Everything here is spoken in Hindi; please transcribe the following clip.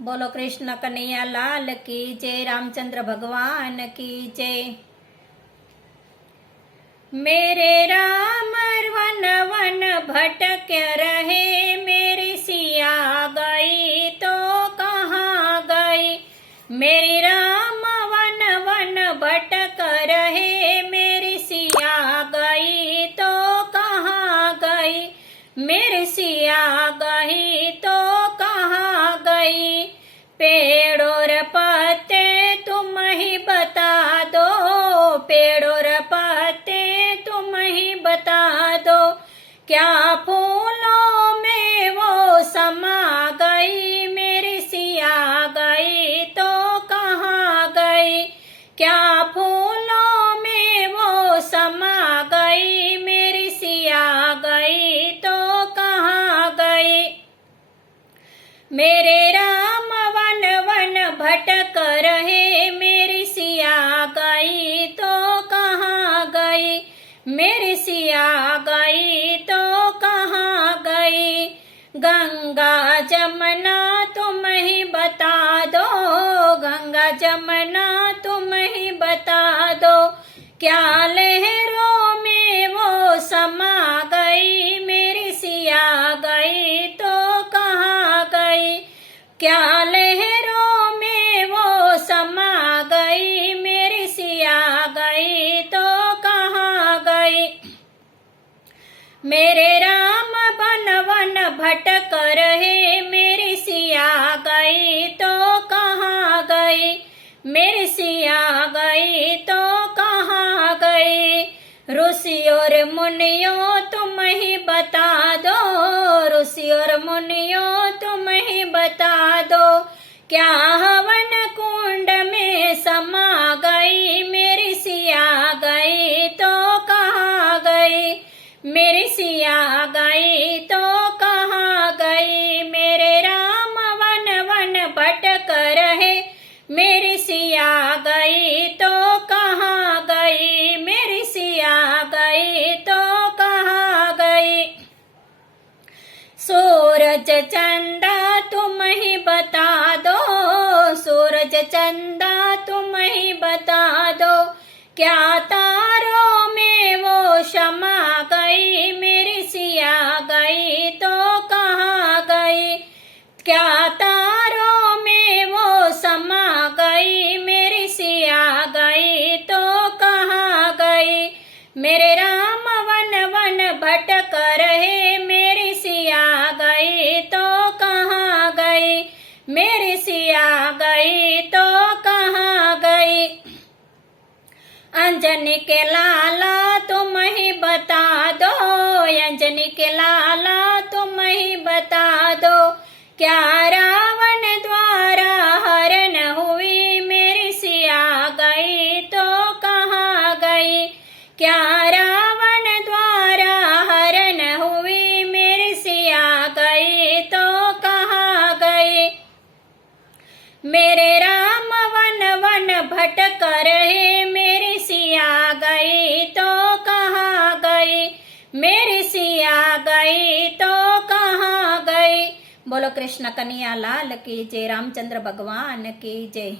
बोलो कृष्ण कन्हैया लाल की जय, रामचंद्र भगवान की जय। मेरे राम वन वन भटक रहे, मेरी सिया गई तो कहाँ गई। मेरी राम वन वन भटक रहे, मेरी सिया गई तो कहाँ गई। मेरी सिया गई तो कहाँ गई। पेड़ और पत्ते तुम ही बता दो, पेड़ और पत्ते तुम ही बता दो। क्या फूलों में वो समा गई, मेरी सिया गई तो कहाँ गई। क्या फूलों में वो समा गई, मेरी सिया गई तो कहाँ गई। मेरे राम वन वन भटक रहे, मेरी सिया गई तो कहाँ गई। मेरी सिया गई तो कहाँ गई। गंगा जमुना तुम ही बता दो, गंगा जमुना तुम ही बता दो। क्या लहरों में वो समा गई, मेरी सिया गई तो कहाँ गई। क्या लहरों में वो समा गई, मेरी सिया गई तो कहाँ गई। मेरे राम वन वन भटक रहे, मेरी सिया गई तो कहाँ गई। मेरी सिया गई तो कहाँ गई। ऋषि और मुनियों तुम ही बता दो, ऋषि और मुनियों तुम ही बता दो। क्या हवन कुंड में समा गई, मेरी सिया गई तो कहाँ गई। मेरी सिया गई तो कहाँ गई। मेरे राम वन वन भटक रहे, मेरी सिया गई तो कहाँ गई। मेरी सिया गई तो कहाँ गई। सूरज चंदा तुम ही बता दो, सूरज चंदा तुम ही बता दो। क्या तारों में वो शमा गई, मेरी सिया गई तो कहाँ गई। क्या तारों में वो समा गई, मेरी सिया गई तो कहाँ गई। मेरे राम वन वन भटक रहे, मेरी सिया गई तो कहाँ गई। मेरी सिया गई तो कहाँ गई। अंजनी के लाला तुम ही बता दो, अंजनी के लाला तुम ही बता दो। क्या रावण द्वारा हरण हुई, मेरी सिया गई तो कहाँ गई। क्या रावण द्वारा हरण हुई, मेरी सिया गई तो कहाँ गई। मेरे राम वन वन भटक रहे, मेरी सिया गई तो कहाँ गई। मेरी सिया गई तो कहाँ गई। बोलो कृष्ण कन्हैया लाल की जय, रामचंद्र भगवान की जय।